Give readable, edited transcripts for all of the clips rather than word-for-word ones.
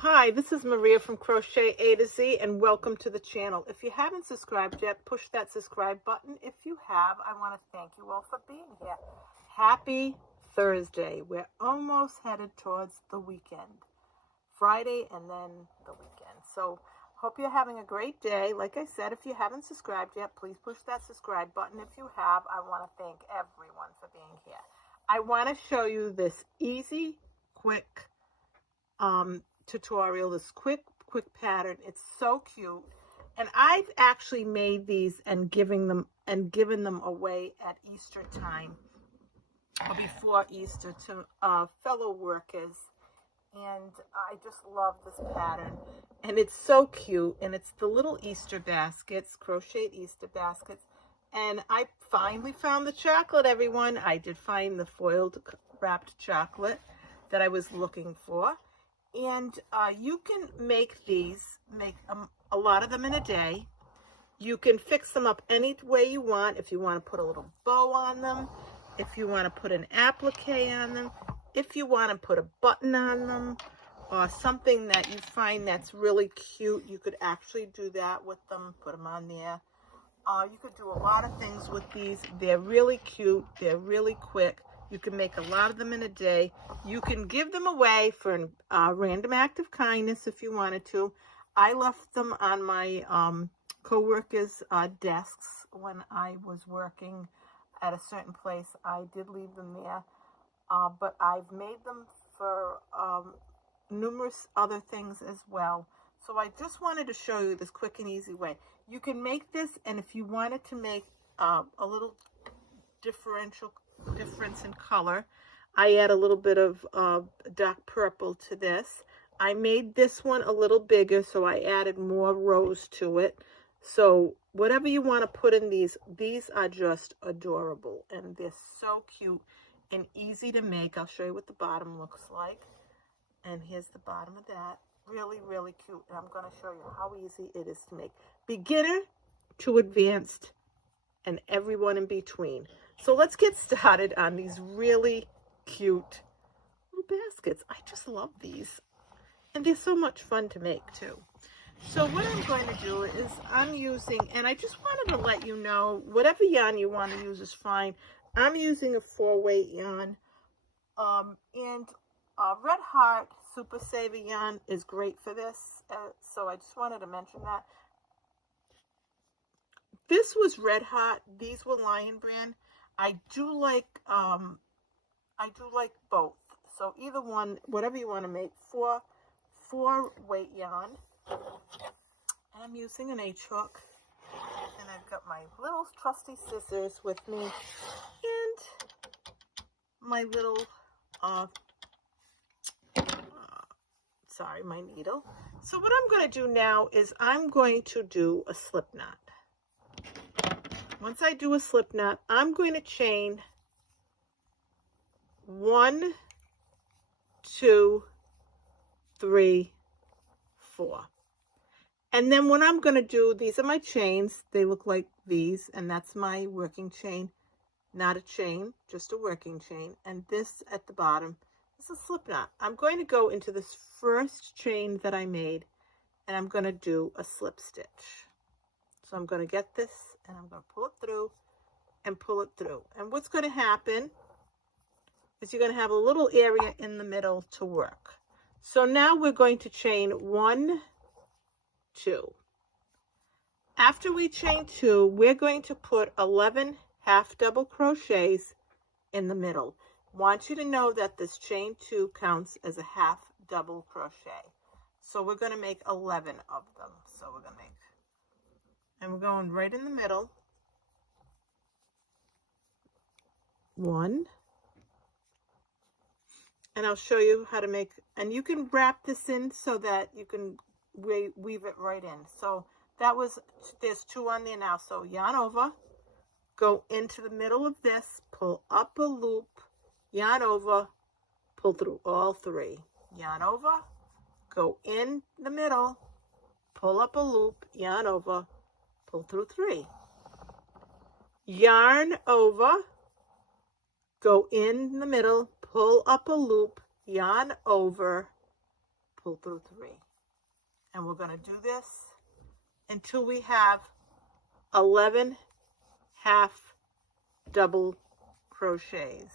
Hi, this is Maria from Crochet A to Z, and welcome to the channel. If you haven't subscribed yet, push that subscribe button. If you have, I want to thank you all for being here. Happy Thursday. We're almost headed towards the weekend. Friday and then the weekend. So hope you're having a great day. Like I said, if you haven't subscribed yet, please push that subscribe button. If you have, I want to thank everyone for being here. I want to show you this easy, quick tutorial, this quick pattern. It's so cute, and I've actually made these and given them away at Easter time or before Easter to fellow workers, and I just love this pattern, and it's so cute. And it's the little Easter baskets, crocheted Easter baskets. And I finally found the chocolate, everyone. I did find the foiled wrapped chocolate that I was looking for. And you can make these, a lot of them in a day. You can fix them up any way you want. If you want to put a little bow on them, if you want to put an applique on them, if you want to put a button on them, or something that you find that's really cute, you could actually do that with them, put them on there. You could do a lot of things with these. They're really cute. They're really quick. You can make a lot of them in a day. You can give them away for a random act of kindness if you wanted to. I left them on my co-workers' desks when I was working at a certain place. I did leave them there, but I've made them for numerous other things as well. So I just wanted to show you this quick and easy way. You can make this, and if you wanted to make a little difference in color, I add a little bit of dark purple to this. I made this one a little bigger, so I added more rows to it. So whatever you want to put in these are just adorable, and they're so cute and easy to make. I'll show you what the bottom looks like, and here's the bottom of that. Really, really cute, and I'm going to show you how easy it is to make. Beginner to advanced and everyone in between. So let's get started on these really cute little baskets. I just love these, and they're so much fun to make too. So what I'm going to do is I'm using, and I just wanted to let you know, whatever yarn you want to use is fine. I'm using a 4-weight yarn, and Red Heart Super Saver yarn is great for this, so I just wanted to mention that. This was Red Heart. These were Lion Brand. I do like both. So either one, whatever you want to make, 4-weight yarn. And I'm using an H hook, and I've got my little trusty scissors with me, and my little my needle. So what I'm going to do now is I'm going to do a slip knot. Once I do a slip knot, I'm going to chain 1, 2, 3, 4. And then what I'm going to do, these are my chains. They look like these, and that's my working chain. Not a chain, just a working chain. And this at the bottom is a slip knot. I'm going to go into this first chain that I made, and I'm going to do a slip stitch. So I'm going to get this, and I'm going to pull it through and pull it through. And what's going to happen is you're going to have a little area in the middle to work. So now we're going to chain 1, 2. After we chain 2, we're going to put 11 half double crochets in the middle. Want you to know that this chain 2 counts as a half double crochet. So we're going to make 11 of them. So we're going to make, and we're going right in the middle. 1. And I'll show you how to make, and you can wrap this in so that you can weave it right in. So that was, there's 2 on there now. So yarn over, go into the middle of this, pull up a loop, yarn over, pull through all 3. Yarn over, go in the middle, pull up a loop, yarn over, pull through 3. Yarn over, go in the middle, pull up a loop, yarn over, pull through 3. And we're going to do this until we have 11 half double crochets.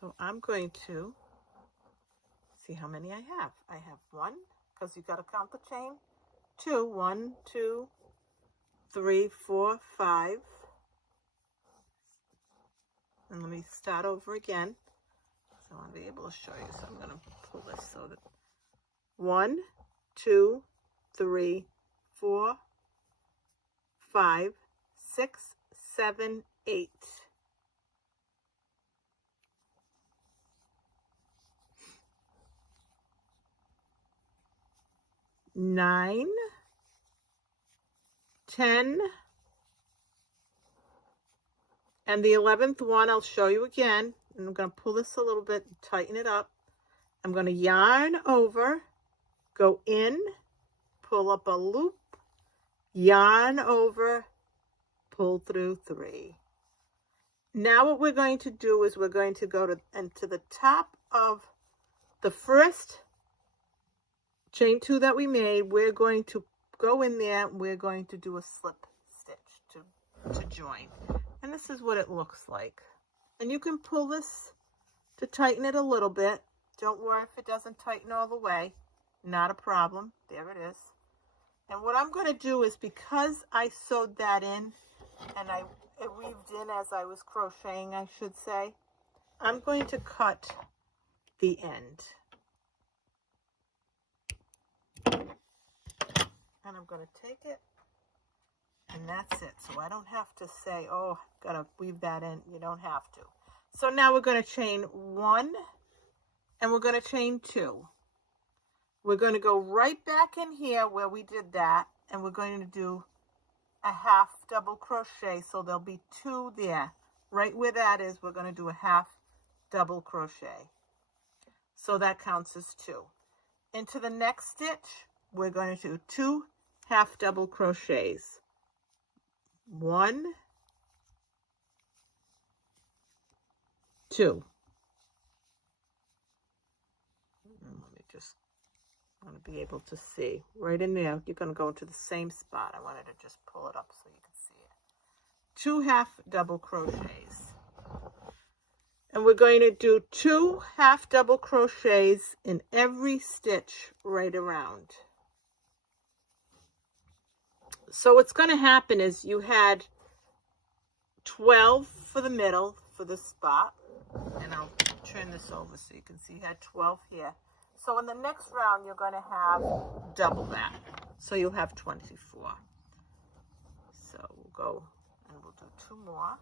So I'm going to see how many I have. I have 1, because you've got to count the chain. 2, 1, 2, 3, 4, 5. And let me start over again. So I want to be able to show you. So I'm going to pull this so that 1, 2, 3, 4, 5, 6, 7, 8. Nine, 10, and the 11th one I'll show you again. And I'm going to pull this a little bit and tighten it up. I'm going to yarn over, go in, pull up a loop, yarn over, pull through 3. Now what we're going to do is we're going to go to the top of the first chain 2 that we made. We're going to go in there, we're going to do a slip stitch to join. And this is what it looks like. And you can pull this to tighten it a little bit. Don't worry if it doesn't tighten all the way. Not a problem. There it is. And what I'm going to do is, because I sewed that in and it weaved in as I was crocheting, I should say, I'm going to cut the end. And I'm going to take it, and that's it. So I don't have to say, oh, got to weave that in. You don't have to. So now we're going to chain 1, and we're going to chain 2. We're going to go right back in here where we did that, and we're going to do a half double crochet. So there'll be 2 there. Right where that is, we're going to do a half double crochet. So that counts as 2. Into the next stitch, we're going to do 2 half double crochets. 1, 2. And let me just, I want to be able to see right in there. You're going to go into the same spot. I wanted to just pull it up so you can see it. 2 half double crochets. And we're going to do 2 half double crochets in every stitch right around. So what's going to happen is you had 12 for the middle for the spot, and I'll turn this over so you can see you had 12 here. So in the next round, you're going to have double that. So you'll have 24. So we'll go and we'll do 2 more.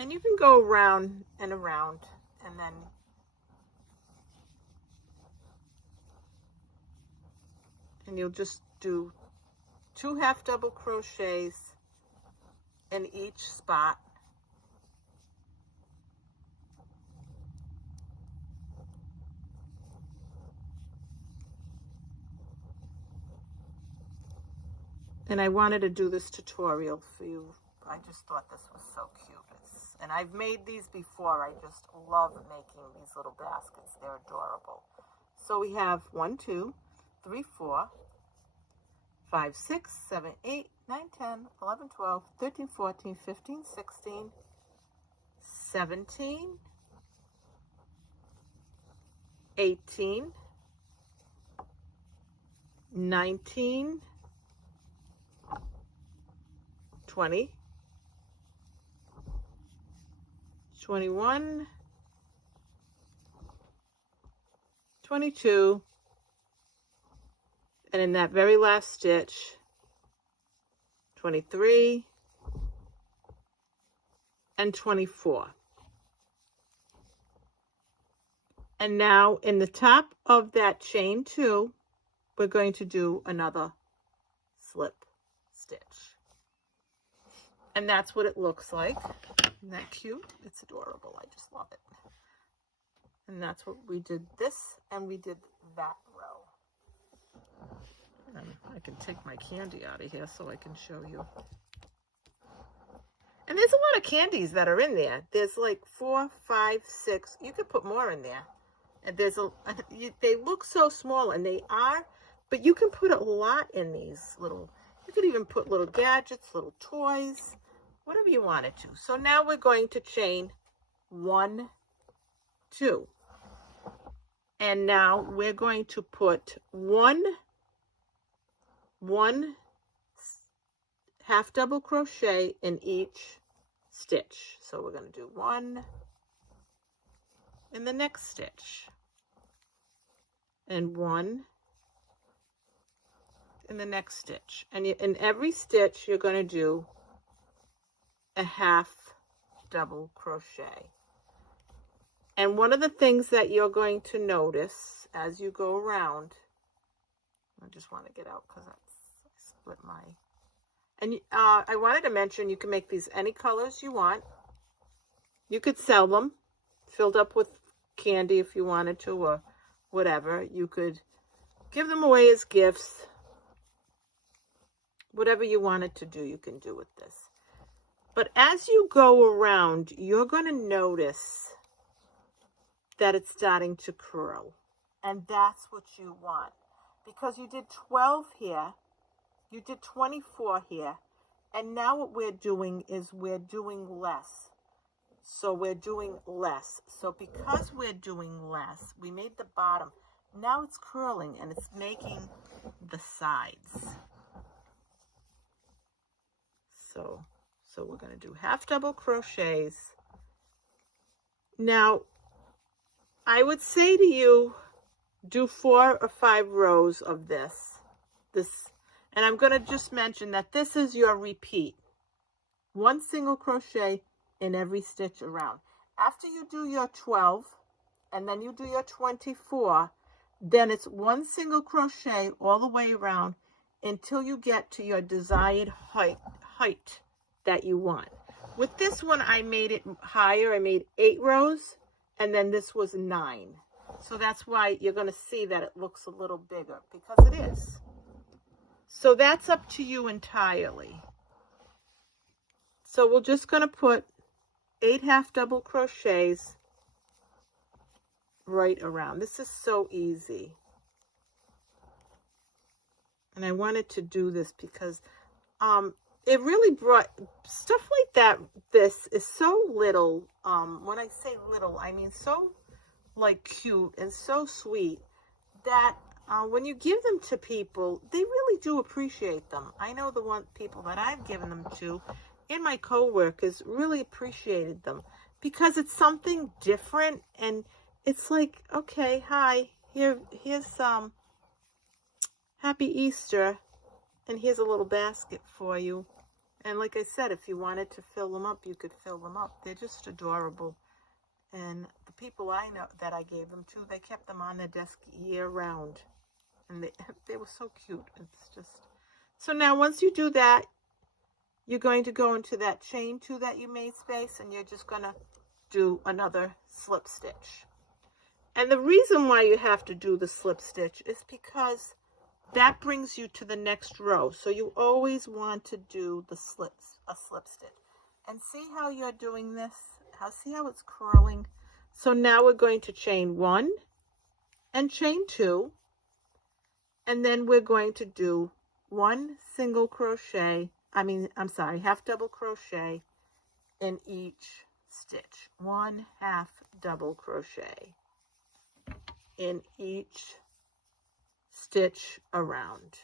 And you can go around and around, and then you'll just do 2 half double crochets in each spot. And I wanted to do this tutorial for you. I just thought this was so cute. And I've made these before. I just love making these little baskets. They're adorable. So we have 1, 2, 3, 4, 5, 6, 7, 8, 9, 10, 11, 12, 13, 14, 15, 16, 17, 18, 19, 20, 21, 22, and in that very last stitch, 23 and 24. And now in the top of that chain 2, we're going to do another slip stitch. And that's what it looks like. Isn't that cute? It's adorable. I just love it. And that's what we did this, and we did that row. And I can take my candy out of here so I can show you. of candies that are in there. There's like 4, 5, 6. You could put more in there. And there's they look so small, and they are, but you can put a lot in these little. You could even put little gadgets, little toys, whatever you wanted to. So now we're going to chain 1, 2. And now we're going to put one half double crochet in each stitch. So we're going to do 1 in the next stitch, and 1 in the next stitch. And in every stitch, you're going to do a half double crochet. And one of the things that you're going to notice as you go around, I just want to get out because I split my, and I wanted to mention you can make these any colors you want. You could sell them filled up with candy if you wanted to, or whatever. You could give them away as gifts. Whatever you wanted to do, you can do with this. But as you go around, you're going to notice that it's starting to curl. And that's what you want. Because you did 12 here, you did 24 here, and now what we're doing is we're doing less. So we're doing less. So because we're doing less, we made the bottom. Now it's curling, and it's making the sides. So we're going to do half double crochets. Now, I would say to you, do 4 or 5 rows of this. And I'm going to just mention that this is your repeat. 1 single crochet in every stitch around. After you do your 12, and then you do your 24, then it's 1 single crochet all the way around until you get to your desired height that you want. With this one, I made it higher. I made 8 rows, and then this was 9. So that's why you're going to see that it looks a little bigger, because it is. So that's up to you entirely. So we're just going to put 8 half double crochets right around. This is so easy. And I wanted to do this because it really brought stuff like that. This is so little. When I say little, I mean so like cute and so sweet that when you give them to people, they really do appreciate them. I know the people that I've given them to, and my co-workers really appreciated them because it's something different, and it's like, okay, hi, here's some Happy Easter, and here's a little basket for you. And like I said, if you wanted to fill them up, you could fill them up. They're just adorable. And the people I know that I gave them to, they kept them on their desk year round. And they were so cute. It's just... So now once you do that, you're going to go into that chain 2 that you made space, and you're just going to do another slip stitch. And the reason why you have to do the slip stitch is because that brings you to the next row. So you always want to do a slip stitch. And see how you're doing this? See how it's curling? So now we're going to chain 1 and chain 2. And then we're going to do 1 single crochet. Half double crochet in each stitch. 1 half double crochet in each stitch around.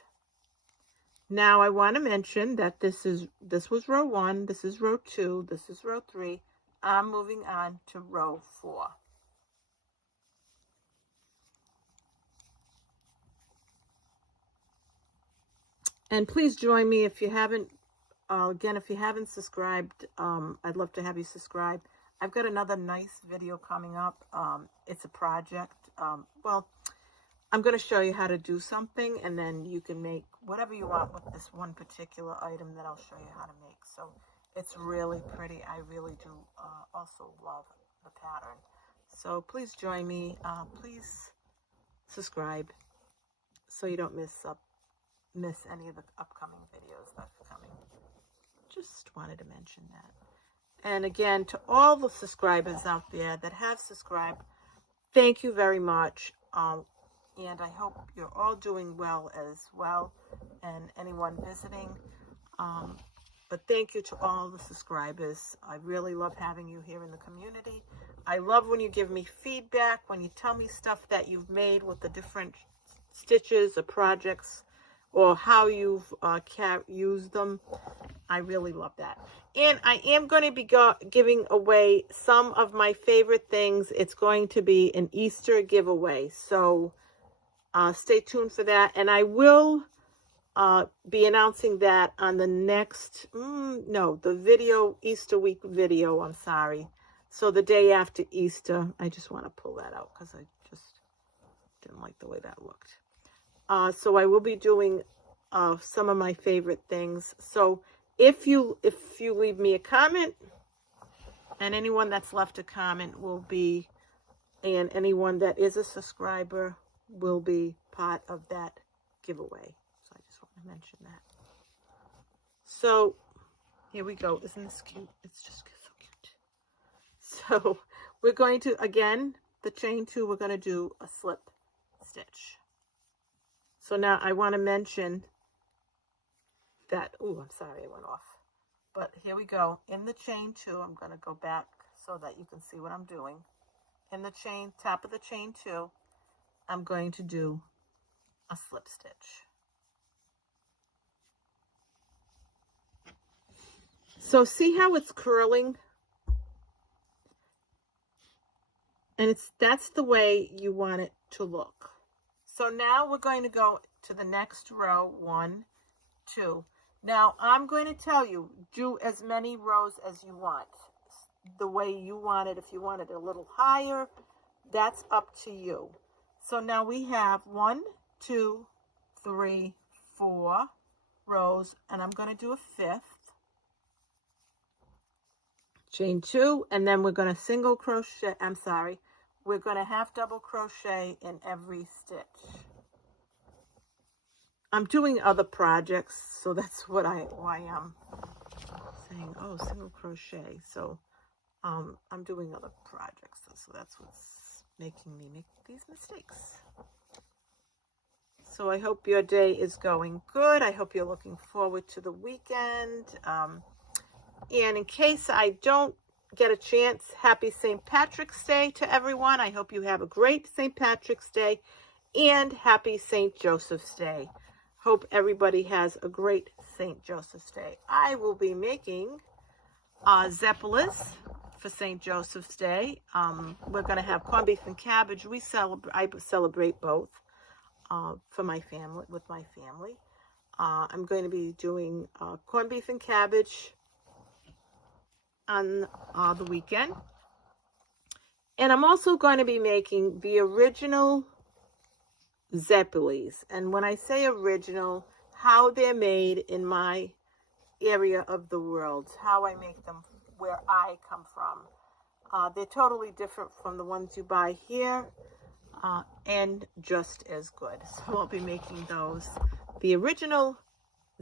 Now I want to mention that this was row 1, this is row 2, this is row 3. I'm moving on to row 4. And please join me if you haven't, again, if you haven't subscribed, I'd love to have you subscribe. I've got another nice video coming up. It's a project. Well, I'm going to show you how to do something, and then you can make whatever you want with this one particular item that I'll show you how to make. So it's really pretty. I really do also love the pattern. So please join me. Please subscribe so you don't miss any of the upcoming videos that are coming. Just wanted to mention that. And again, to all the subscribers out there that have subscribed, thank you very much. And I hope you're all doing well as well, and anyone visiting. But thank you to all the subscribers. I really love having you here in the community. I love when you give me feedback, when you tell me stuff that you've made with the different stitches or projects, or how you've used them. I really love that. And I am going to be giving away some of my favorite things. It's going to be an Easter giveaway. So stay tuned for that. And I will be announcing that on the next, the video, Easter week video, I'm sorry. So the day after Easter, I just want to pull that out because I just didn't like the way that looked. So I will be doing some of my favorite things. So if you leave me a comment, and anyone that's left a comment will be, and anyone that is a subscriber will be part of that giveaway. So I just want to mention that. So here we go. Isn't this cute? It's just so cute. So we're going to, again, the chain 2, we're going to do a slip stitch. So now I want to mention that, I'm sorry, I went off. But here we go. In the chain 2, I'm going to go back so that you can see what I'm doing. In the chain, top of the chain 2, I'm going to do a slip stitch. So see how it's curling? And that's the way you want it to look. So now we're going to go to the next row, 1, 2. Now I'm going to tell you, do as many rows as you want, the way you want it. If you want it a little higher, that's up to you. So now we have 1, 2, 3, 4 rows, and I'm going to do a 5th. Chain 2, and then we're going to single crochet, we're going to half double crochet in every stitch. I'm doing other projects, so that's why I'm saying, single crochet. So I'm doing other projects, so that's what's making me make these mistakes. So I hope your day is going good. I hope you're looking forward to the weekend. And in case I don't get a chance, happy St. Patrick's Day to everyone. I hope you have a great St. Patrick's Day and happy St. Joseph's Day. Hope everybody has a great St. Joseph's Day. I will be making zeppelas for St. Joseph's Day. We're going to have corned beef and cabbage. I celebrate both for my family, with my family. I'm going to be doing corned beef and cabbage on the weekend. And I'm also going to be making the original zeppelis. And when I say original, how they're made in my area of the world, how I make them where I come from. They're totally different from the ones you buy here, and just as good. So I'll be making those. The original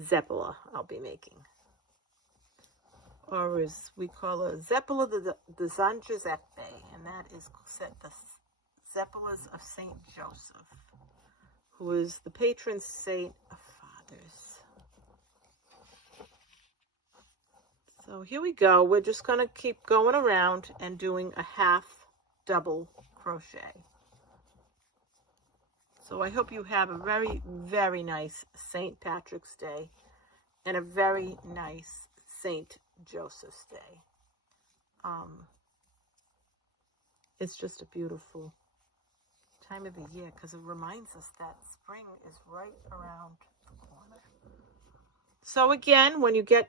zeppela I'll be making. Or as we call it, Zeppela de San Giuseppe, and that is the Zeppelas of St. Joseph, who is the patron saint of fathers. So here we go. We're just going to keep going around and doing a half double crochet. So I hope you have a very, very nice St. Patrick's Day and a very nice St. Joseph's Day. It's just a beautiful time of the year because it reminds us that spring is right around the corner. So again, when you get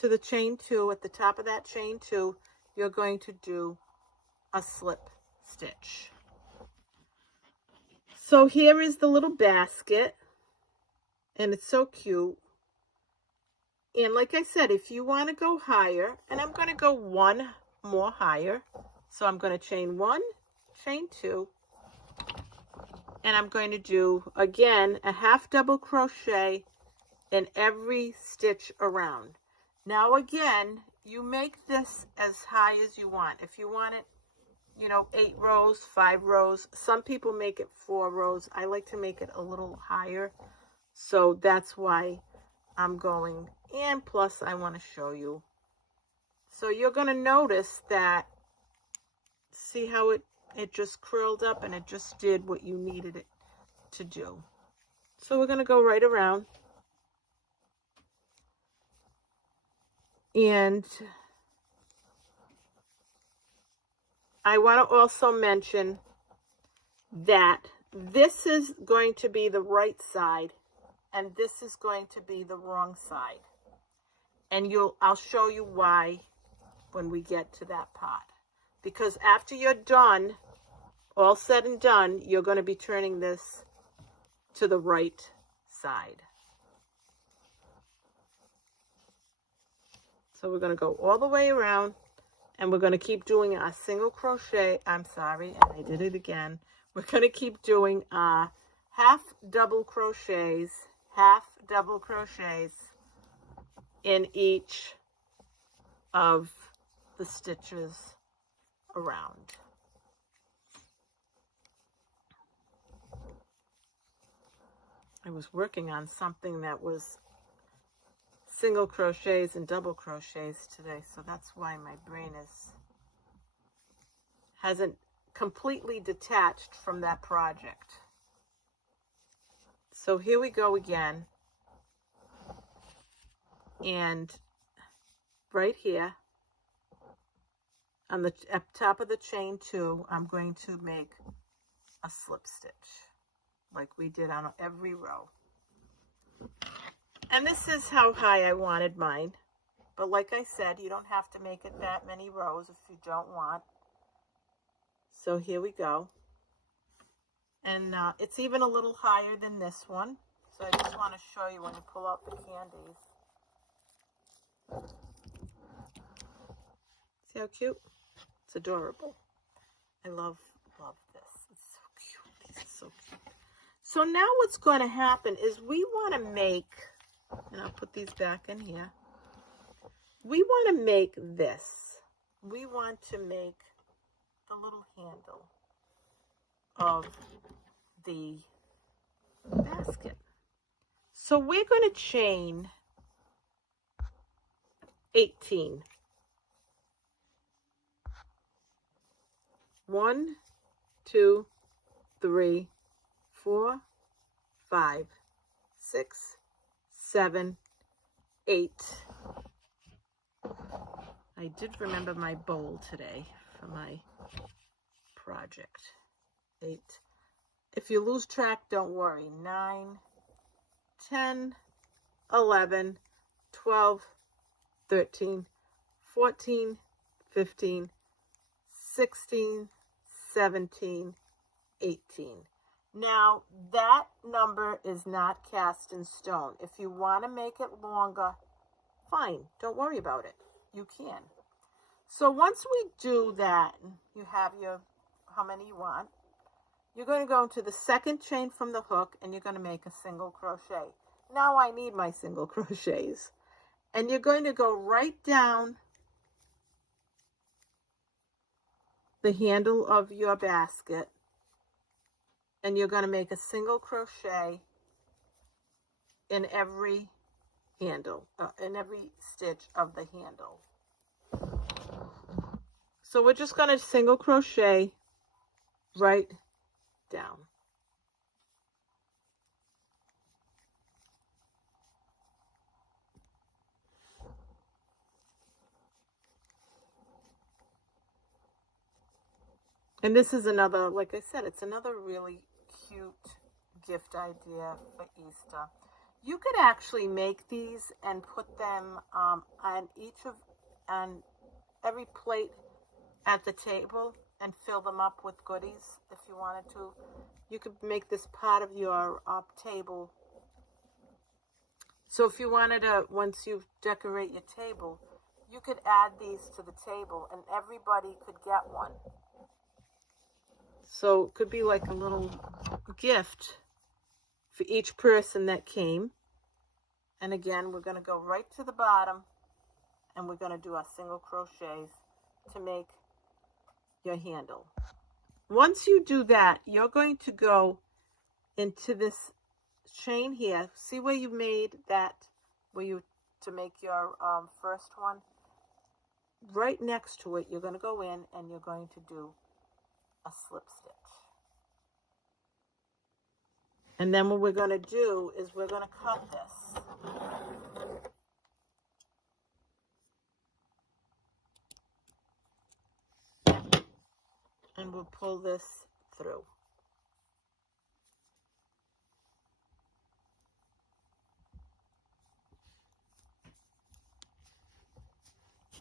to the chain 2, at the top of that chain 2, you're going to do a slip stitch. So here is the little basket, and it's so cute. And like I said, if you want to go higher, and I'm going to go one more higher. So I'm going to chain 1, chain 2, and I'm going to do, again, a half double crochet in every stitch around. Now again, you make this as high as you want. If you want it, you know, 8 rows, 5 rows. Some people make it 4 rows. I like to make it a little higher. So that's why I'm going. And plus I want to show you. So you're going to notice that, see how it just curled up and it just did what you needed it to do. So we're going to go right around. And I want to also mention that this is going to be the right side and this is going to be the wrong side. And I'll show you why when we get to that part. Because after you're done, all said and done, you're going to be turning this to the right side. So we're going to go all the way around and we're going to keep doing our single crochet. I'm sorry, and I did it again. We're going to keep doing half double crochets in each of the stitches around. I was working on something that was single crochets and double crochets today, so that's why my brain hasn't completely detached from that project. So here we go again, and right here on the top of the chain 2, I'm going to make a slip stitch like we did on every row. And this is how high I wanted mine. But like I said, you don't have to make it that many rows if you don't want. So here we go. And it's even a little higher than this one. So I just want to show you when you pull out the candies. See how cute? It's adorable. I love this. It's so cute. This is so cute. So now what's going to happen is we want to make, and I'll put these back in here. We want to make this. We want to make the little handle of the basket. So we're going to chain 18. 1, 2, 3, 4, 5, 6, 7, 8. I did remember my bowl today for my project. 8. If you lose track, don't worry. 9, 10, 11, 12, 13, 14, 15, 16, 17, 18. Now, that number is not cast in stone. If you want to make it longer, fine. Don't worry about it. You can. So once we do that, you have your, how many you want, you're going to go into the second chain from the hook and you're going to make a single crochet. Now I need my single crochets. And you're going to go right down the handle of your basket and you're going to make a single crochet in every handle, in every stitch of the handle. So we're just going to single crochet right down. And this is another, like I said, it's another really cute gift idea for Easter. You could actually make these and put them on every plate at the table and fill them up with goodies if you wanted to. You could make this part of your table. So if you wanted to, once you decorate your table, you could add these to the table and everybody could get one. So it could be like a little gift for each person that came. And again, we're going to go right to the bottom then we're going to do our single crochets to make your handle. Once you do that, you're going to go into this chain here. See where you made that, where you to make your first one? Right next to it, you're going to go in and you're going to do a slip stitch. And then what we're going to do is we're going to cut this. And we'll pull this through.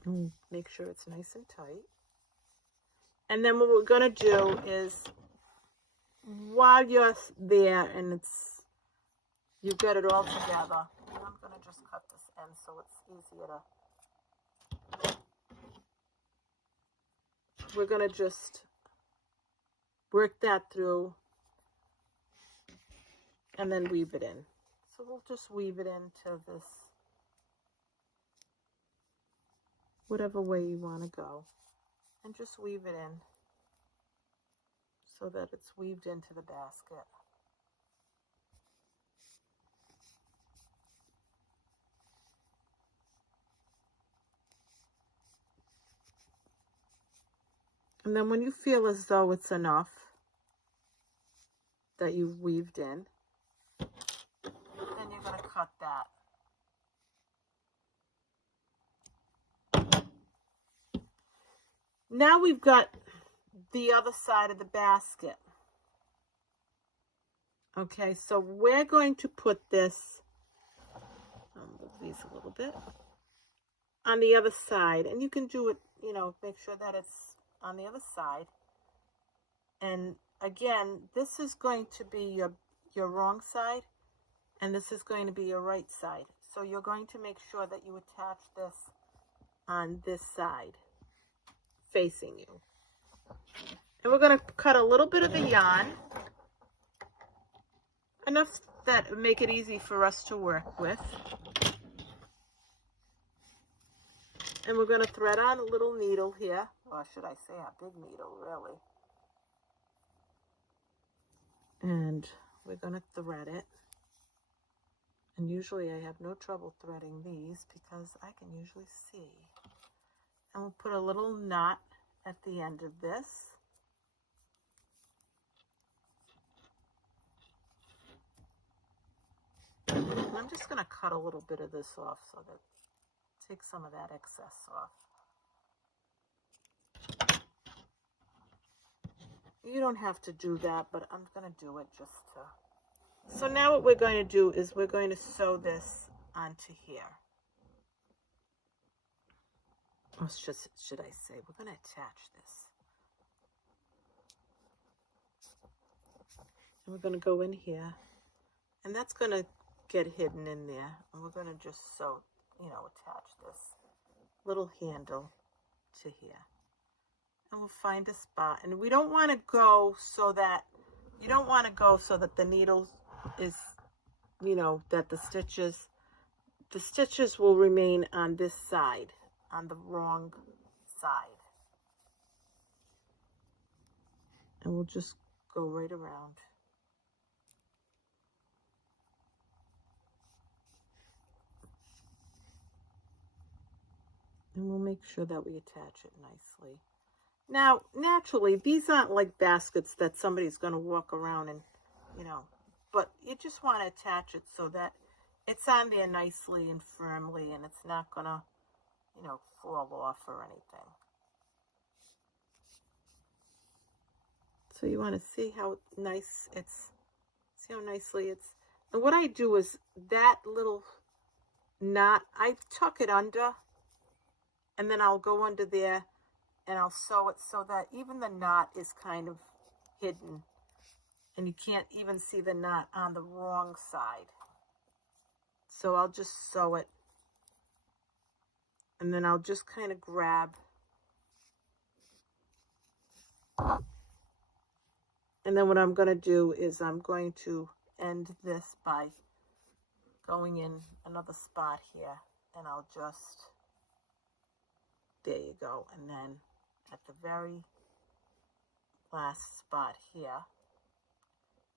And make sure it's nice and tight. And then what we're going to do is, while you're there and you've got it all together, I'm going to just cut this end so it's easier to, we're going to just work that through and then weave it in. So we'll just weave it into this, whatever way you want to go, and just weave it in so that it's weaved into the basket. And then when you feel as though it's enough that you've weaved in, then you're going to cut that. Now we've got the other side of the basket. Okay, so we're going to put this, I'll move these a little bit, on the other side. And you can do it, you know, make sure that it's on the other side. And again, this is going to be your wrong side, and this is going to be your right side. So you're going to make sure that you attach this on this side, facing you. And we're going to cut a little bit of the yarn, enough that would make it easy for us to work with. And we're going to thread on a little needle here, or should I say a big needle, really. And we're going to thread it. And usually I have no trouble threading these because I can usually see. And we'll put a little knot at the end of this. And I'm just going to cut a little bit of this off so that take some of that excess off. You don't have to do that, but I'm going to do it just to. So now what we're going to do is we're going to sew this onto here. Or should I say, we're going to attach this. And we're going to go in here. And that's going to get hidden in there. And we're going to just sew, you know, attach this little handle to here. And we'll find a spot. And we don't want to go so that, you don't want to go so that the needle is, you know, that the stitches will remain on this side, on the wrong side. And we'll just go right around. And we'll make sure that we attach it nicely. Now, naturally, these aren't like baskets that somebody's going to walk around and, you know, but you just want to attach it so that it's on there nicely and firmly and it's not going to, you know, fall off or anything. So you want to see how nice it's, see how nicely it's, and what I do is that little knot, I tuck it under, and then I'll go under there and I'll sew it so that even the knot is kind of hidden and you can't even see the knot on the wrong side. So I'll just sew it and then I'll just kind of grab and then what I'm going to do is I'm going to end this by going in another spot here and I'll just There you go. And then at the very last spot here.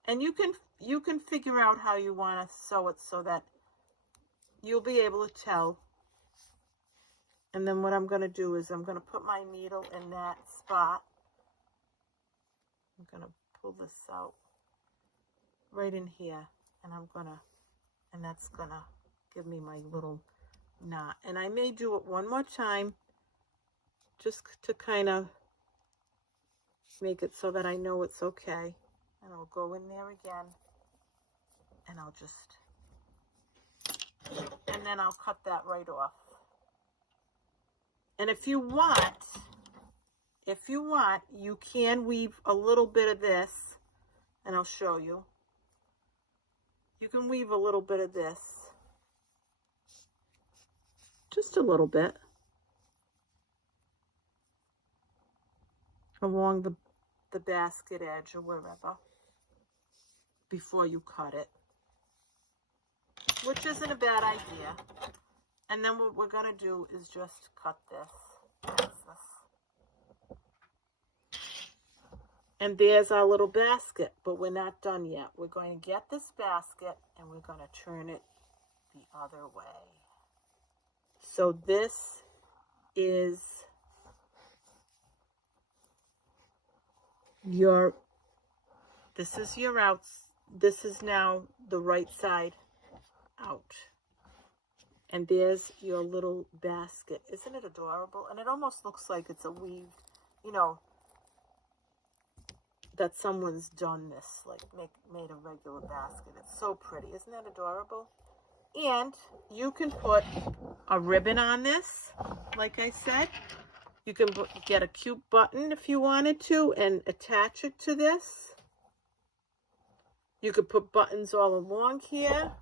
And you can figure out how you want to sew it so that you'll be able to tell. And then what I'm going to do is I'm going to put my needle in that spot. I'm going to pull this out right in here, and that's going to give me my little knot. And I may do it one more time just to kind of make it so that I know it's okay. And I'll go in there again, and and then I'll cut that right off. And if you want, you can weave a little bit of this, and I'll show you. You can weave a little bit of this, just a little bit, along the basket edge or wherever, before you cut it, which isn't a bad idea. And then what we're going to do is just cut this. And there's our little basket, but we're not done yet. We're going to get this basket and we're going to turn it the other way. So this is your this is now the right side out. And there's your little basket. Isn't it adorable? And it almost looks like it's a weaved, you know, that someone's done this, like made a regular basket. It's so pretty. Isn't that adorable? And you can put a ribbon on this, like I said. You can get a cute button if you wanted to and attach it to this. You could put buttons all along here.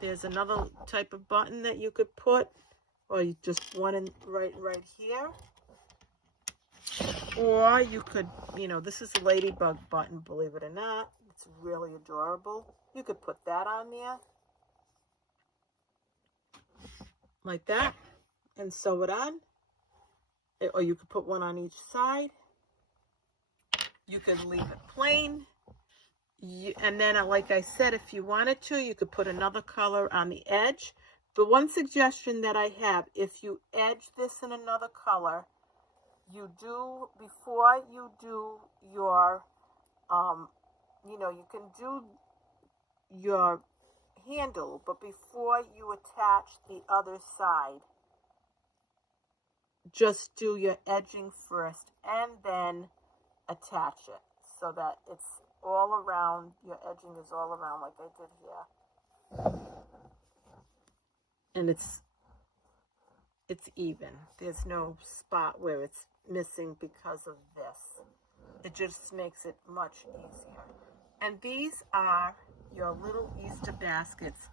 There's another type of button that you could put, or you just one in right here. Or you could, you know, this is a ladybug button, believe it or not. It's really adorable. You could put that on there, like that, and sew it on. Or you could put one on each side. You could leave it plain. And then, like I said, if you wanted to, you could put another color on the edge. The one suggestion that I have, if you edge this in another color, before you do your, you know, you can do your handle, but before you attach the other side, just do your edging first and then attach it so that it's all around, your edging is all around like I did here. And it's even. There's no spot where it's missing because of this. It just makes it much easier. And these are your little Easter baskets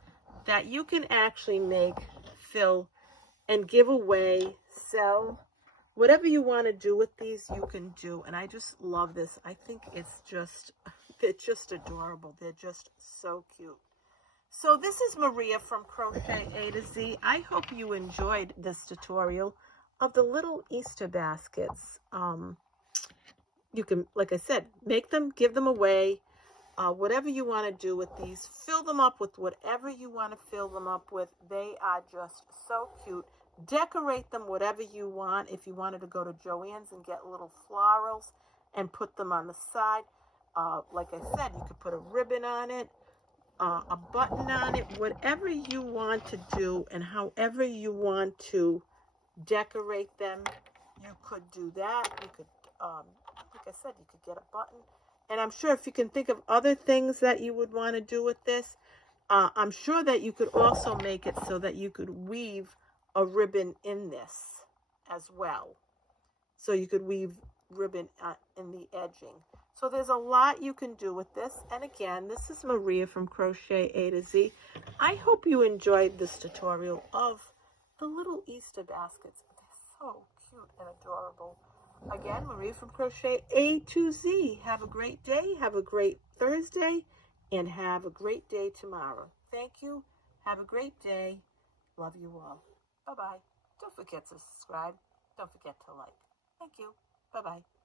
that you can actually make, fill, and give away, sell. Whatever you want to do with these, you can do. And I just love this. I think they're just adorable. They're just so cute. So this is Maria from Crochet A to Z. I hope you enjoyed this tutorial of the little Easter baskets. You can, like I said, make them, give them away, whatever you want to do with these. Fill them up with whatever you want to fill them up with. They are just so cute. Decorate them whatever you want. If you wanted to go to Joann's and get little florals and put them on the side, like I said, you could put a ribbon on it, a button on it, whatever you want to do, and however you want to decorate them, you could do that. You could, like I said, you could get a button. And I'm sure if you can think of other things that you would want to do with this, I'm sure that you could also make it so that you could weave a ribbon in this as well. So you could weave ribbon in the edging. So there's a lot you can do with this. And again, this is Maria from Crochet A to Z. I hope you enjoyed this tutorial of the little Easter baskets. They're so cute and adorable. Again, Maria from Crochet A to Z. Have a great day. Have a great Thursday. And have a great day tomorrow. Thank you. Have a great day. Love you all. Bye-bye. Don't forget to subscribe. Don't forget to like. Thank you. Bye-bye.